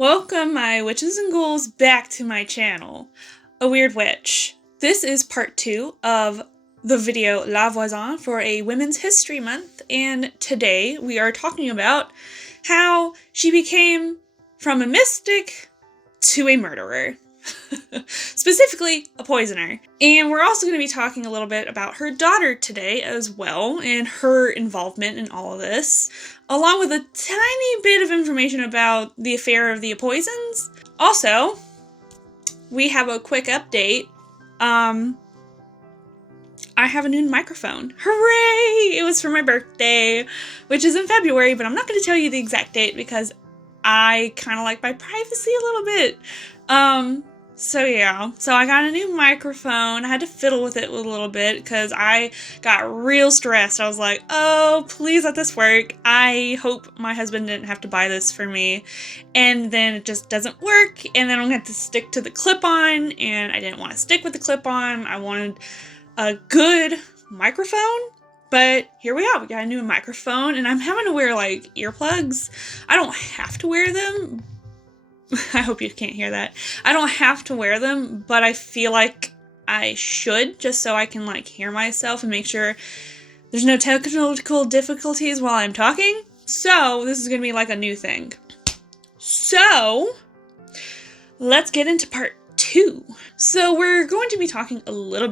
Welcome, my witches and ghouls, back to my channel, A Weird Witch. This is part 2 of the video La Voisin for a Women's History Month, and today we are talking about how she became from a mystic to a murderer. Specifically, a poisoner. And we're also going to be talking a little bit about her daughter today as well, and her involvement in all of this, along with a tiny bit of information about the affair of the Poisons. Also, we have a quick update. I have a new microphone. Hooray! It was for my birthday, which is in February, but I'm not going to tell you the exact date because I kind of like my privacy a little bit. So I got a new microphone. I had to fiddle with it a little bit because I got real stressed. I was like, oh, please let this work. I hope my husband didn't have to buy this for me. And then it just doesn't work. And then I'm going to have to stick to the clip-on. And I didn't want to stick with the clip-on. I wanted a good microphone. But here we are. We got a new microphone. And I'm having to wear, like, earplugs. I don't have to wear them. I hope you can't hear that. I don't have to wear them, but I feel like I should, just so I can, like, hear myself and make sure there's no technical difficulties while I'm talking. So, this is going to be, like, a new thing. So, let's get into part 2. So, we're going to be talking a little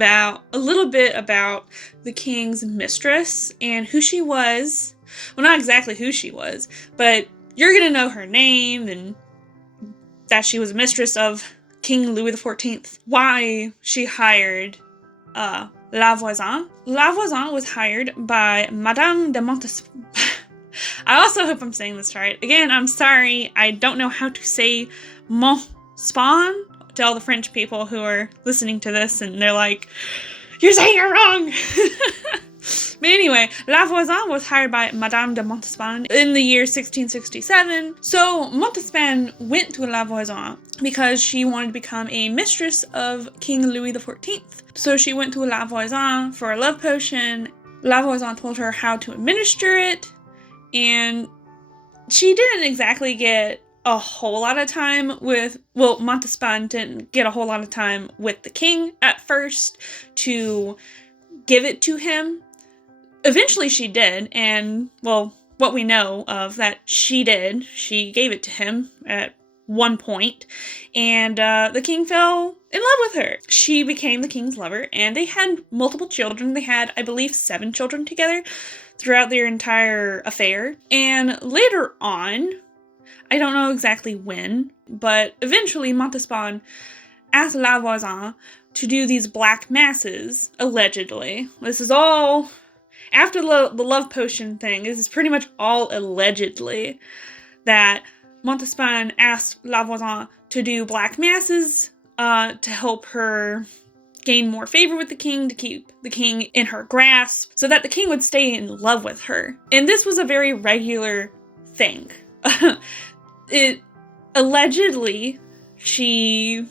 bit about the king's mistress and who she was. Well, not exactly who she was, but you're going to know her name and that she was a mistress of King Louis XIV. Why she hired La Voisin. La Voisin was hired by Madame de Montespan. I also hope I'm saying this right. Again, I'm sorry. I don't know how to say Montespan to all the French people who are listening to this, and they're like, you're saying it wrong! But anyway, La Voisin was hired by Madame de Montespan in the year 1667. So Montespan went to La Voisin because she wanted to become a mistress of King Louis XIV. So she went to La Voisin for a love potion. La Voisin told her how to administer it, and she didn't exactly get a whole lot of time Montespan didn't get a whole lot of time with the king at first to give it to him. Eventually she did, and, well, what we know of that she did, she gave it to him at one point, and the king fell in love with her. She became the king's lover, and they had multiple children. They had, I believe, 7 children together throughout their entire affair. And later on, I don't know exactly when, but eventually Montespan asked La Voisin to do these black masses, allegedly. This is all after the love potion thing. This is pretty much all allegedly, that Montespan asked La Voisin to do black masses to help her gain more favor with the king, to keep the king in her grasp, so that the king would stay in love with her. And this was a very regular thing. Allegedly, she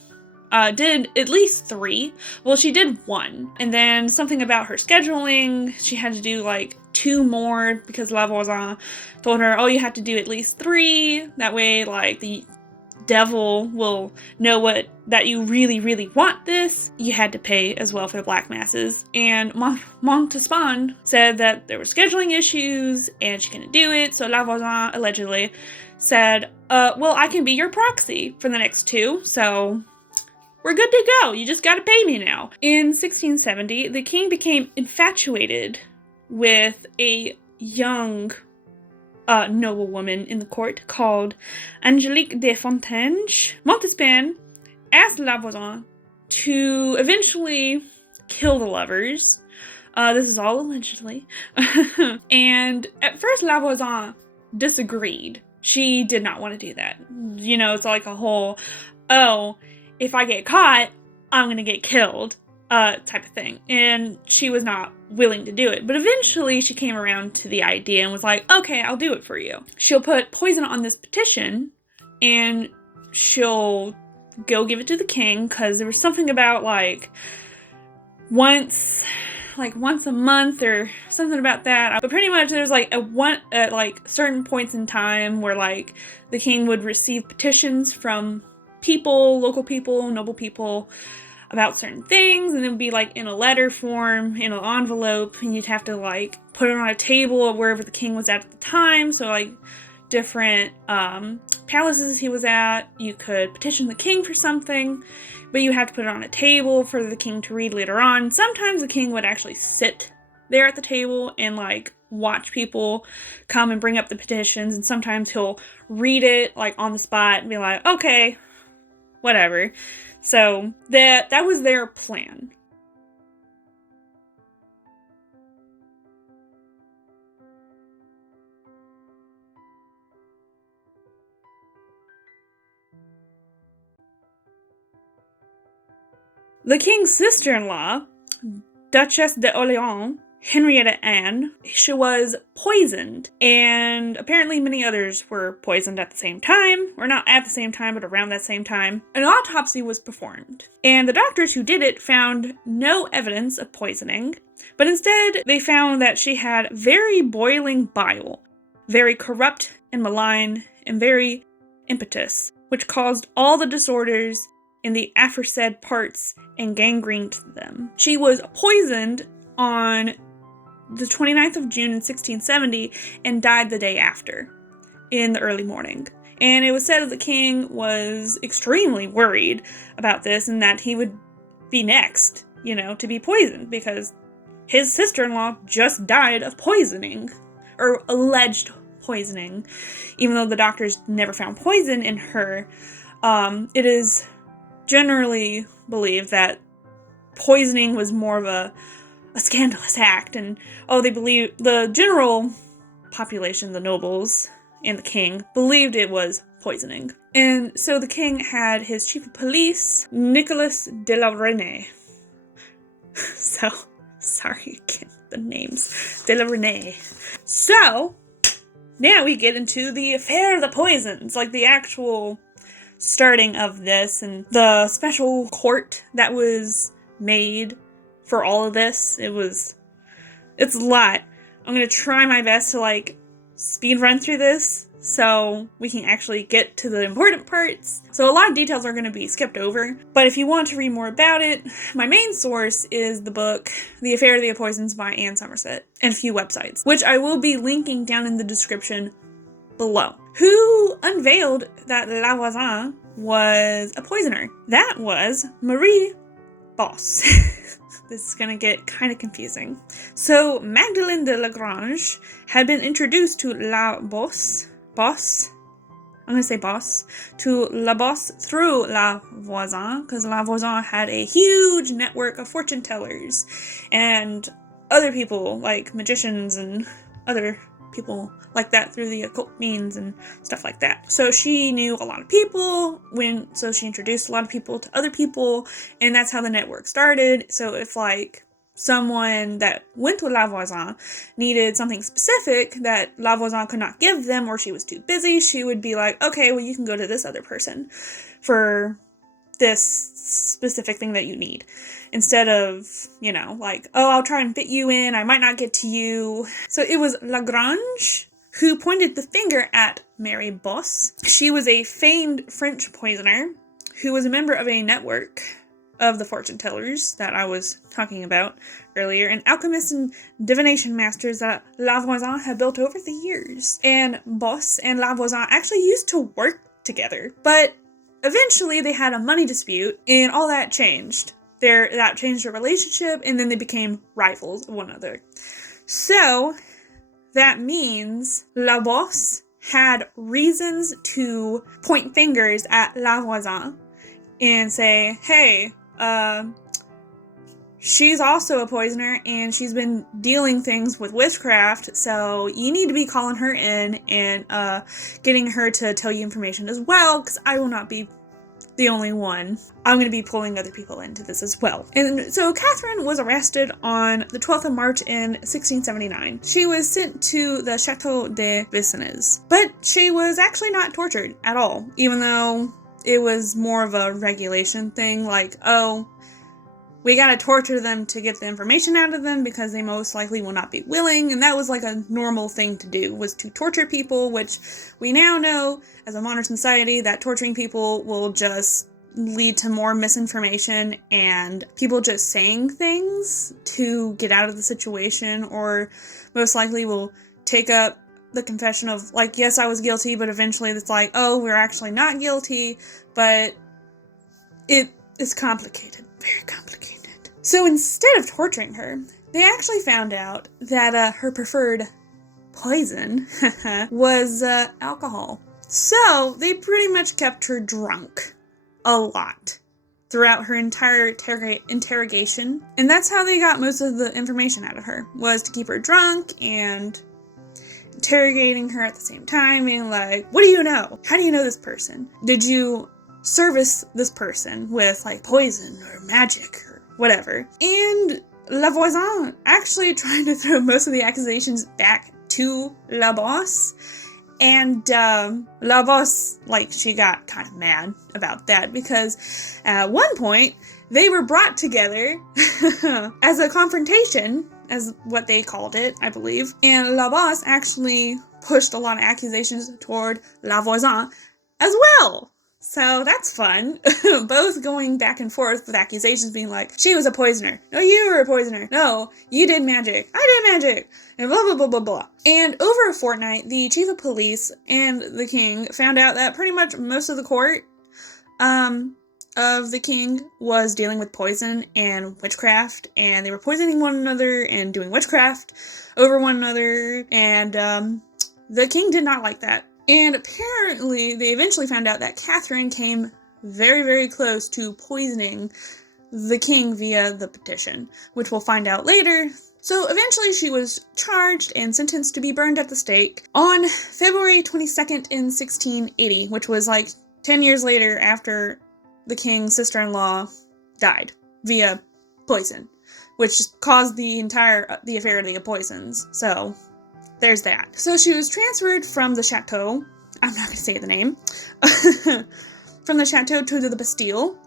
did at least 3. Well, she did 1. And then something about her scheduling, she had to do like 2 more because La Voisin told her, oh, you have to do at least 3. That way, like, the devil will know that you really, really want this. You had to pay as well for the black masses. And Montespan said that there were scheduling issues and she couldn't do it. So La Voisin allegedly said, well, I can be your proxy for the next 2. So we're good to go. You just gotta pay me now. In 1670, the king became infatuated with a young noblewoman in the court called Angelique de Fontaine. Montespan asked La Voisin to eventually kill the lovers. This is all allegedly. And at first, La Voisin disagreed. She did not want to do that. You know, it's like a whole, oh, if I get caught, I'm gonna get killed, type of thing. And she was not willing to do it. But eventually she came around to the idea and was like, okay, I'll do it for you. She'll put poison on this petition and she'll go give it to the king, because there was something about, like, once like once a month or something about that. But pretty much there's like at like certain points in time where like the king would receive petitions from people, local people, noble people about certain things, and it would be like in a letter form, in an envelope, and you'd have to like put it on a table wherever the king was at the time. So like different palaces he was at, you could petition the king for something, but you have to put it on a table for the king to read later on. Sometimes the king would actually sit there at the table and like watch people come and bring up the petitions, and sometimes he'll read it like on the spot and be like, okay, whatever. So that was their plan. The king's sister-in-law, Duchess d'Orléans, Henrietta Anne, she was poisoned, and apparently many others were poisoned at the same time, or not at the same time, but around that same time. An autopsy was performed, and the doctors who did it found no evidence of poisoning, but instead they found that she had very boiling bile, very corrupt and malign, and very impetus, which caused all the disorders in the aforesaid parts and gangrened them. She was poisoned on the 29th of June in 1670 and died the day after, in the early morning. And it was said that the king was extremely worried about this and that he would be next, to be poisoned, because his sister-in-law just died of poisoning, or alleged poisoning, even though the doctors never found poison in her. It is generally believed that poisoning was more of a scandalous act, and they believe the general population, the nobles and the king, believed it was poisoning. And so the king had his chief of police, Nicolas de la Reynie. So, sorry again, the names. De la Reynie. So, now we get into the affair of the poisons, like the actual starting of this, and the special court that was made for all of this. It's a lot. I'm going to try my best to speed run through this so we can actually get to the important parts. So a lot of details are going to be skipped over, but if you want to read more about it, my main source is the book The Affair of the Poisons by Anne Somerset, and a few websites, which I will be linking down in the description below. Who unveiled that La Voisin was a poisoner? That was Marie Bosse. This is going to get kind of confusing. So, Magdalene de Lagrange had been introduced to La Bosse, I'm going to say Bosse, to La Bosse through La Voisin, because La Voisin had a huge network of fortune tellers and other people, like magicians and other people like that through the occult means and stuff like that. So she knew a lot of people, so she introduced a lot of people to other people, and that's how the network started. So if someone that went to La Voisin needed something specific that La Voisin could not give them, or she was too busy, she would be like, okay, well, you can go to this other person for this specific thing that you need. Instead of, I'll try and fit you in, I might not get to you. So it was Lagrange who pointed the finger at Mary Bosse. She was a famed French poisoner who was a member of a network of the fortune tellers that I was talking about earlier, and alchemists and divination masters that La Voisin had built over the years. And Bosse and La Voisin actually used to work together, but eventually they had a money dispute, and all that changed. That changed their relationship, and then they became rivals of one another. So that means La Bosse had reasons to point fingers at La Voisin and say, hey, she's also a poisoner, and she's been dealing things with witchcraft, so you need to be calling her in and getting her to tell you information as well, because I will not be the only one. I'm going to be pulling other people into this as well. And so Catherine was arrested on the 12th of March in 1679. She was sent to the Chateau de Voisin, but she was actually not tortured at all, even though it was more of a regulation thing, we gotta torture them to get the information out of them because they most likely will not be willing. And that was like a normal thing to do, was to torture people, which we now know as a modern society that torturing people will just lead to more misinformation and people just saying things to get out of the situation, or most likely will take up the confession of like, yes, I was guilty, but eventually it's like, oh, we're actually not guilty, but it is complicated, very complicated. So instead of torturing her, they actually found out that her preferred poison was alcohol. So they pretty much kept her drunk a lot throughout her entire interrogation. And that's how they got most of the information out of her, was to keep her drunk and interrogating her at the same time, being like, what do you know? How do you know this person? Did you service this person with like poison or magic or whatever? And La Voisin actually trying to throw most of the accusations back to La Bosse. And La Bosse, like, she got kind of mad about that because at one point they were brought together as a confrontation, as what they called it, I believe. And La Bosse actually pushed a lot of accusations toward La Voisin as well. So that's fun. Both going back and forth with accusations, being like, she was a poisoner. No, you were a poisoner. No, you did magic. I did magic. And blah, blah, blah, blah, blah. And over a fortnight, the chief of police and the king found out that pretty much most of the court of the king was dealing with poison and witchcraft, and they were poisoning one another and doing witchcraft over one another, and the king did not like that. And apparently, they eventually found out that Catherine came very, very close to poisoning the king via the petition, which we'll find out later. So eventually she was charged and sentenced to be burned at the stake on February 22nd in 1680, which was like 10 years later after the king's sister-in-law died via poison, which caused the affair of the poisons. So there's that. So she was transferred from the chateau, I'm not going to say the name, from the chateau to the Bastille,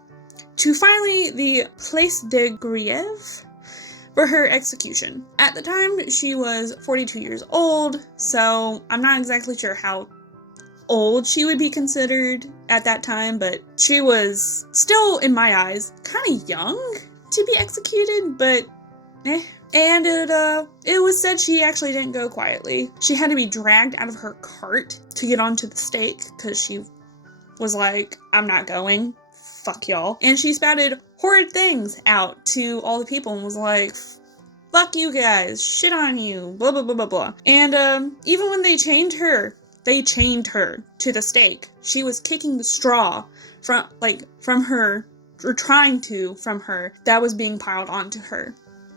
to finally the Place de Grève for her execution. At the time, she was 42 years old, so I'm not exactly sure how old she would be considered at that time, but she was still, in my eyes, kind of young to be executed, but And it was said she actually didn't go quietly. She had to be dragged out of her cart to get onto the stake because she was like, I'm not going. Fuck y'all. And she spouted horrid things out to all the people and was like, fuck you guys, shit on you, blah, blah, blah, blah, blah. And even when they chained her to the stake. She was kicking the straw from her, or trying to from her, that was being piled onto her.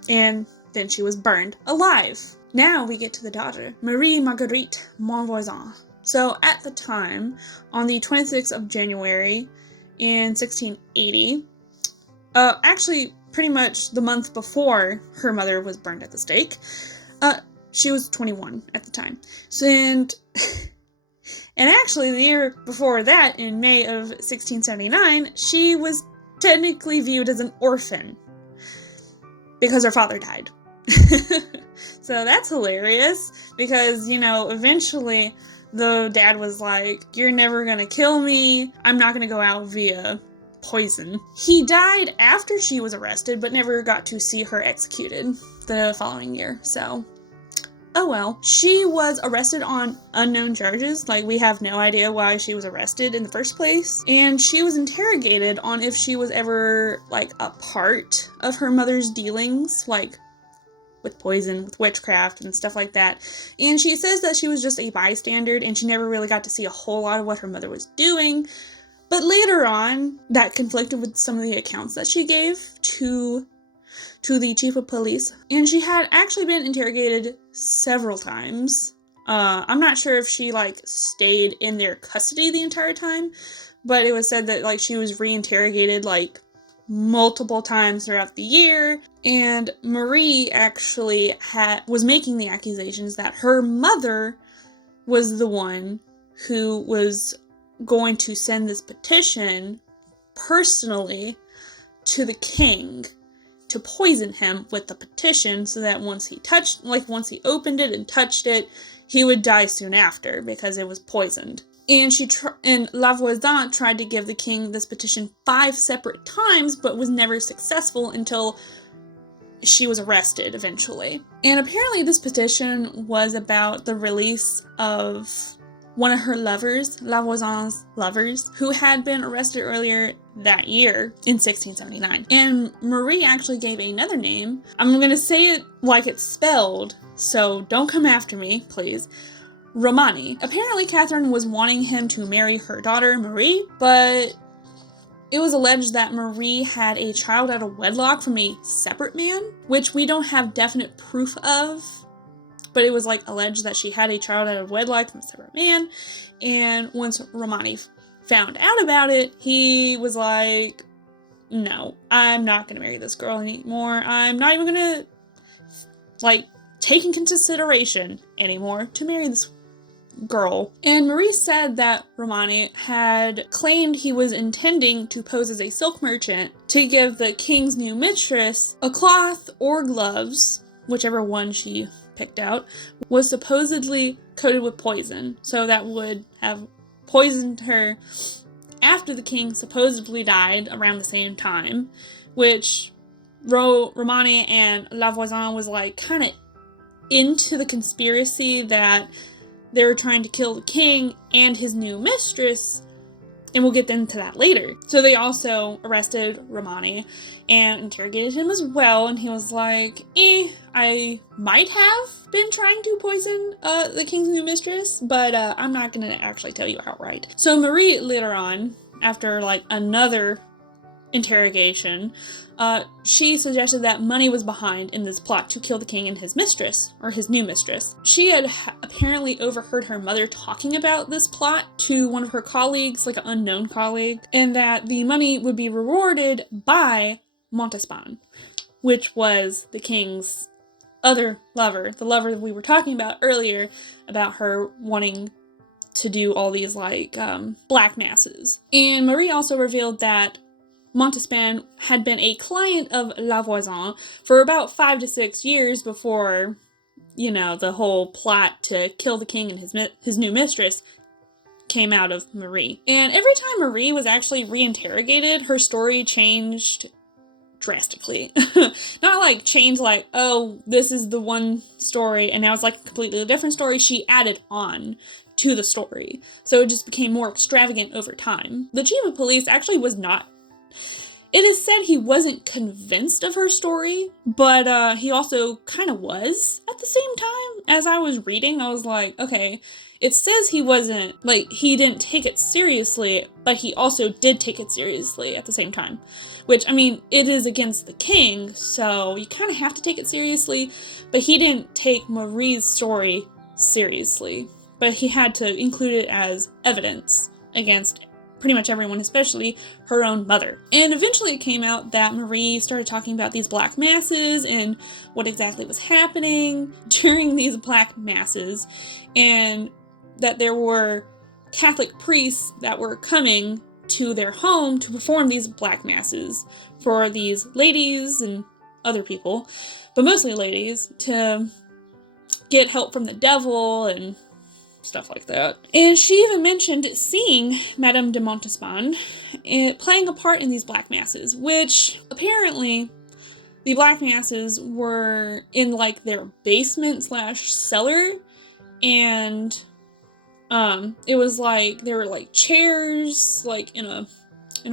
And then she was burned alive. Now we get to the daughter, Marie Marguerite Monvoisin. So at the time, on the 26th of January in 1680, actually pretty much the month before her mother was burned at the stake, she was 21 at the time. So, and actually the year before that, in May of 1679, she was technically viewed as an orphan because her father died. So that's hilarious because, eventually the dad was like, you're never gonna kill me. I'm not gonna go out via poison. He died after she was arrested, but never got to see her executed the following year. So, oh well. She was arrested on unknown charges. We have no idea why she was arrested in the first place. And she was interrogated on if she was ever, a part of her mother's dealings, with poison, with witchcraft, and stuff like that. And she says that she was just a bystander, and she never really got to see a whole lot of what her mother was doing. But later on, that conflicted with some of the accounts that she gave to the chief of police. And she had actually been interrogated several times. I'm not sure if she, stayed in their custody the entire time, but it was said that, she was reinterrogated, multiple times throughout the year. And Marie actually was making the accusations that her mother was the one who was going to send this petition personally to the king to poison him with the petition so that once he opened it and touched it, he would die soon after because it was poisoned. And La Voisin tried to give the king this petition 5 separate times, but was never successful until she was arrested eventually. And apparently this petition was about the release of one of her lovers, La Voisin's lovers, who had been arrested earlier that year in 1679. And Marie actually gave another name. I'm going to say it like it's spelled, so don't come after me, please. Romani. Apparently Catherine was wanting him to marry her daughter, Marie, but it was alleged that Marie had a child out of wedlock from a separate man, which we don't have definite proof of, but it was alleged that she had a child out of wedlock from a separate man. And once Romani found out about it, he was like, no, I'm not going to marry this girl anymore. I'm not even going to take into consideration anymore to marry this girl. And Marie said that Romani had claimed he was intending to pose as a silk merchant to give the king's new mistress a cloth or gloves, whichever one she picked out, was supposedly coated with poison, so that would have poisoned her after the king supposedly died around the same time, which Romani and La Voisin was kind of into the conspiracy that they were trying to kill the king and his new mistress, and we'll get into that later. So they also arrested Romani and interrogated him as well, and he was like, I might have been trying to poison the king's new mistress, but I'm not going to actually tell you outright. So Marie later on, after another interrogation, she suggested that money was behind in this plot to kill the king and his mistress, or his new mistress. She had apparently overheard her mother talking about this plot to one of her colleagues, an unknown colleague, and that the money would be rewarded by Montespan, which was the king's other lover, the lover that we were talking about earlier, about her wanting to do all these black masses. And Marie also revealed that Montespan had been a client of La Voisin for about 5 to 6 years before, the whole plot to kill the king and his new mistress came out of Marie. And every time Marie was actually reinterrogated, her story changed drastically. Not changed oh, this is the one story and now it's a completely different story. She added on to the story. So it just became more extravagant over time. The chief of police actually was not. It is said he wasn't convinced of her story, but he also kind of was at the same time. As I was reading, I was like, okay, it says he wasn't, he didn't take it seriously, but he also did take it seriously at the same time. Which, it is against the king, so you kind of have to take it seriously, but he didn't take Marie's story seriously. But he had to include it as evidence against pretty much everyone, especially her own mother. And eventually it came out that Marie started talking about these black masses and what exactly was happening during these black masses, and that there were Catholic priests that were coming to their home to perform these black masses for these ladies and other people, but mostly ladies, to get help from the devil and stuff like that. And she even mentioned seeing Madame de Montespan playing a part in these black masses, which apparently the black masses were in their basement / cellar, and it was there were chairs in a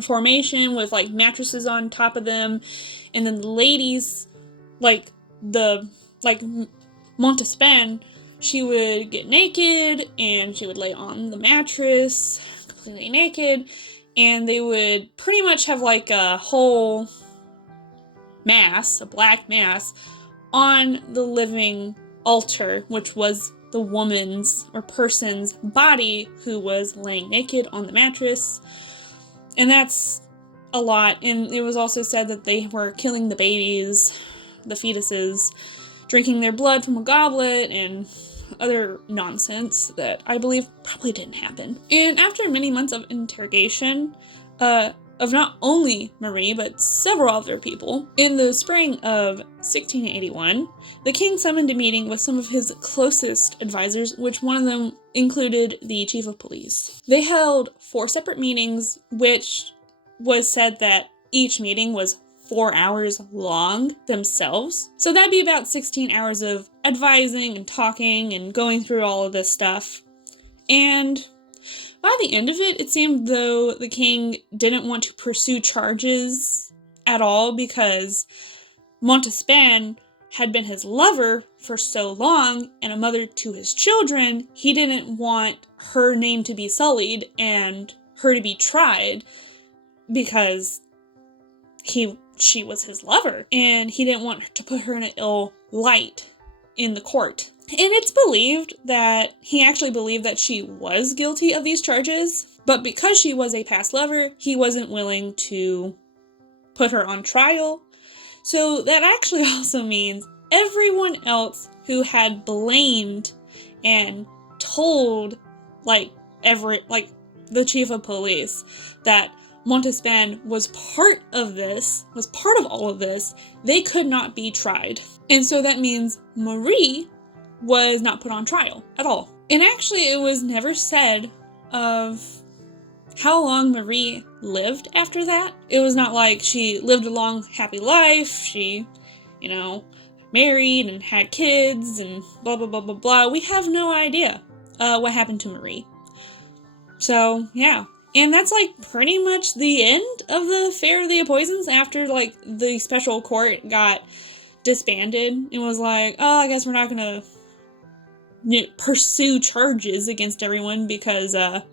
formation with mattresses on top of them, and then the ladies Montespan, she would get naked and she would lay on the mattress completely naked, and they would pretty much have a whole mass, a black mass, on the living altar, which was the woman's or person's body who was laying naked on the mattress. And that's a lot. And it was also said that they were killing the babies, the fetuses, drinking their blood from a goblet, and other nonsense that I believe probably didn't happen. And after many months of interrogation, a of not only Marie, but several other people. In the spring of 1681, the king summoned a meeting with some of his closest advisors, which one of them included the chief of police. They held 4 separate meetings, which was said that each meeting was 4 hours long themselves. So that'd be about 16 hours of advising and talking and going through all of this stuff. And by the end of it, it seemed though the king didn't want to pursue charges at all because Montespan had been his lover for so long and a mother to his children. He didn't want her name to be sullied and her to be tried because she was his lover, and he didn't want to put her in an ill light in the court. And it's believed that he actually believed that she was guilty of these charges, but because she was a past lover, he wasn't willing to put her on trial. So that actually also means everyone else who had blamed and told the chief of police that Montespan was part of all of this, they could not be tried. And so that means Marie was not put on trial at all. And actually, it was never said of how long Marie lived after that. It was not like she lived a long, happy life. She, married and had kids and blah, blah, blah, blah, blah. We have no idea what happened to Marie. So, yeah. And that's, pretty much the end of the Affair of the Poisons after, the special court got disbanded. It was like, oh, I guess we're not going to pursue charges against everyone because I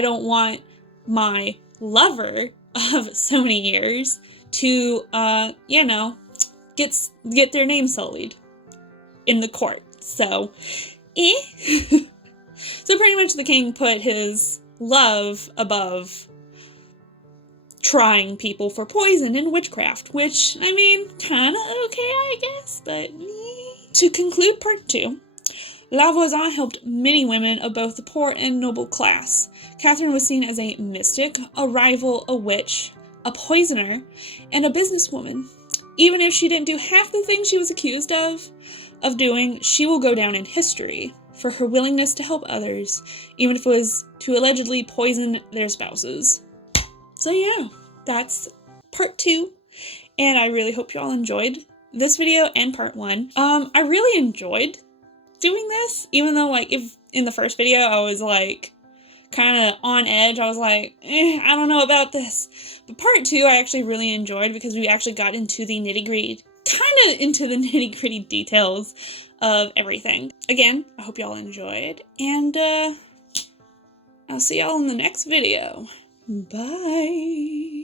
don't want my lover of so many years to, get their name sullied in the court. So, So pretty much the king put his love above trying people for poison and witchcraft, which, kind of okay, I guess, but To conclude part 2, La Voisin helped many women of both the poor and noble class. Catherine was seen as a mystic, a rival, a witch, a poisoner, and a businesswoman. Even if she didn't do half the things she was accused of doing, she will go down in history for her willingness to help others, even if it was to allegedly poison their spouses. So yeah, that's part 2, and I really hope you all enjoyed this video and part 1. I really enjoyed doing this, even though if in the first video I was kind of on edge. I was I don't know about this. But part 2 I actually really enjoyed because we actually got into the nitty-gritty details of everything. Again, I hope y'all enjoyed, and I'll see y'all in the next video. Bye!